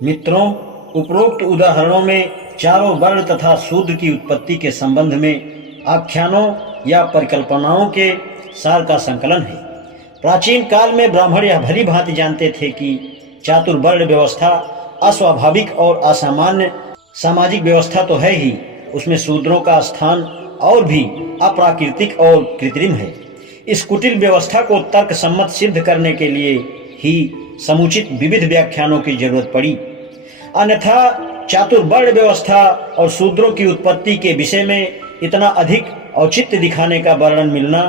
मित्रों, उपरोक्त उदाहरणों में चारों वर्ण तथा शूद्र की उत्पत्ति के संबंध में आख्यानों या परिकल्पनाओं के सार का संकलन है। प्राचीन काल में ब्राह्मण यह भली भांति जानते थे कि चातुर्वर्ण व्यवस्था अस्वाभाविक और असामान्य सामाजिक व्यवस्था तो है ही, उसमें शूद्रों का स्थान और भी अप्राकृतिक और कृत्रिम है। इस कुटिल व्यवस्था को तर्क सम्मत सिद्ध करने के लिए ही समुचित विविध व्याख्यानों की जरूरत पड़ी, अन्यथा चातुर्वर्ण व्यवस्था और शूद्रों की उत्पत्ति के विषय में इतना अधिक औचित्य दिखाने का वर्णन मिलना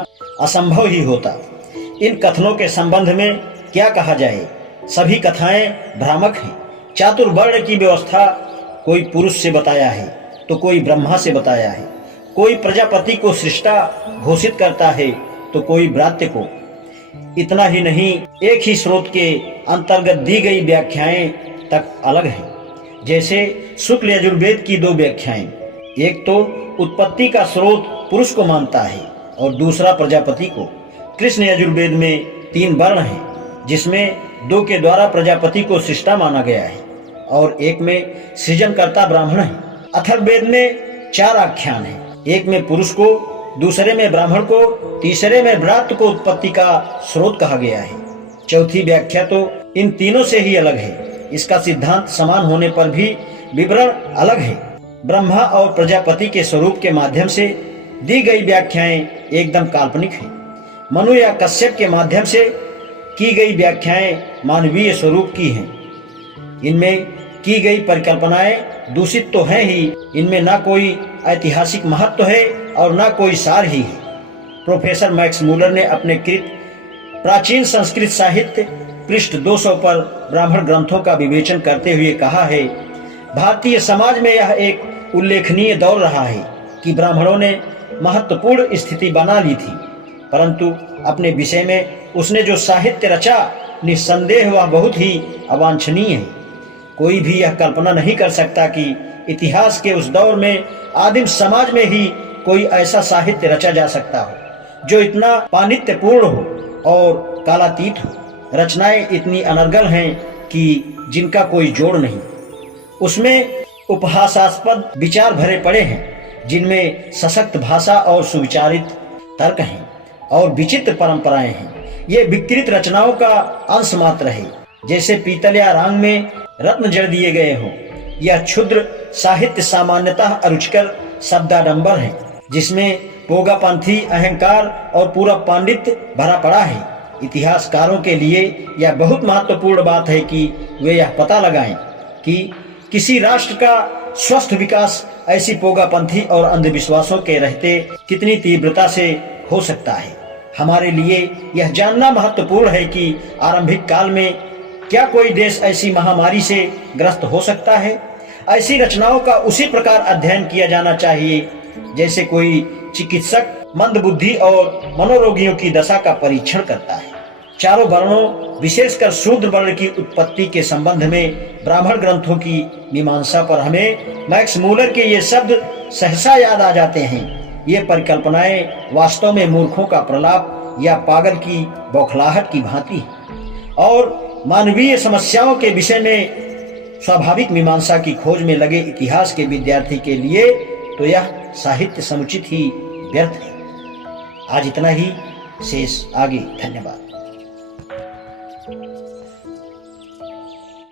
असंभव ही होता। इन कथनों के संबंध में क्या कहा जाए? सभी कथाएं भ्रामक हैं। चातुर्वर्ण की व्यवस्था कोई पुरुष से बताया है तो कोई ब्रह्मा से बताया है, कोई प्रजापति को सृष्टा घोषित करता है तो कोई ब्रात्य को। इतना ही नहीं, एक ही स्रोत के अंतर्गत दी गई व्याख्याएं तक अलग हैं। जैसे शुक्ल यजुर्वेद की दो व्याख्याएं, एक तो उत्पत्ति का स्रोत पुरुष को मानता है और दूसरा प्रजापति को। कृष्ण यजुर्वेद में 3 वर्ण हैं, जिसमें 2 के द्वारा प्रजापति को सृष्टा माना गया है और एक में सृजनकर्ता ब्राह्मण है। अथर्ववेद में 4 आख्यान हैं, एक में पुरुष को, दूसरे में ब्राह्मण को, तीसरे में ब्रात्य को उत्पत्ति का स्रोत कहा गया है। चौथी व्याख्या तो इन तीनों से ही अलग है। इसका सिद्धांत समान होने पर भी विवरण अलग है। ब्रह्मा और प्रजापति के स्वरूप के माध्यम से दी गई व्याख्याएं एकदम काल्पनिक हैं। मनु या कश्यप के माध्यम से की गई व्याख्याएं मानवीय स्वरूप की हैं। इनमें की गई परिकल्पनाएं दूषित तो हैं ही, इनमें ना कोई ऐतिहासिक महत्व है और ना कोई सार ही है। प्रोफेसर मैक्स मूलर ने अपने कृत प्राचीन संस्कृत साहित्य पृष्ठ 200 पर ब्राह्मण ग्रंथों का विवेचन करते हुए कहा है, भारतीय समाज में यह एक उल्लेखनीय दौर रहा है कि ब्राह्मणों ने महत्वपूर्ण स्थिति बना ली थी, परंतु अपने विषय में उसने जो साहित्य रचा, निस्संदेह वह बहुत ही अवांछनीय है। कोई भी यह कल्पना नहीं कर सकता कि इतिहास के उस दौर में आदिम समाज में ही कोई ऐसा साहित्य रचा जा सकता हो जो इतना पांडित्यपूर्ण हो और कालातीत हो। रचनाएं इतनी अनर्गल हैं कि जिनका कोई जोड़ नहीं। उसमें उपहासास्पद विचार भरे पड़े हैं, जिनमें सशक्त भाषा और सुविचारित तर्क हैं और विचित्र परंपराएं हैं। ये विकृत रचनाओं का अंश मात्र है, जैसे पीतल या रांग में रत्न जड़ दिए गए हों। यह क्षुद्र साहित्य सामान्यतः अरुचिकर शब्दाडंबर है, जिसमें पोगापंथी अहंकार और पूरा पांडित्य भरा पड़ा है। इतिहासकारों के लिए यह बहुत महत्वपूर्ण बात है कि वे यह पता लगाएं कि किसी राष्ट्र का स्वस्थ विकास ऐसी पोगापंथी और अंधविश्वासों के रहते कितनी तीव्रता से हो सकता है। हमारे लिए यह जानना महत्वपूर्ण है कि आरंभिक काल में क्या कोई देश ऐसी महामारी से ग्रस्त हो सकता है। ऐसी रचनाओं का उसी प्रकार अध्ययन किया जाना चाहिए जैसे कोई चिकित्सक मंदबुद्धि और मनोरोगियों की दशा का परीक्षण करता है। चारों वर्णों, विशेषकर शूद्र वर्ण की उत्पत्ति के संबंध में ब्राह्मण ग्रंथों की मीमांसा पर हमें मैक्स मूलर के ये शब्द सहसा याद आ जाते हैं। ये परिकल्पनाएं वास्तव में मूर्खों का प्रलाप या पागल की बौखलाहट की भांति और मानवीय समस्याओं के विषय में स्वाभाविक मीमांसा की खोज में लगे इतिहास के विद्यार्थी के लिए तो यह साहित्य समुचित ही व्यर्थ है। आज इतना ही, शेष आगे। धन्यवाद।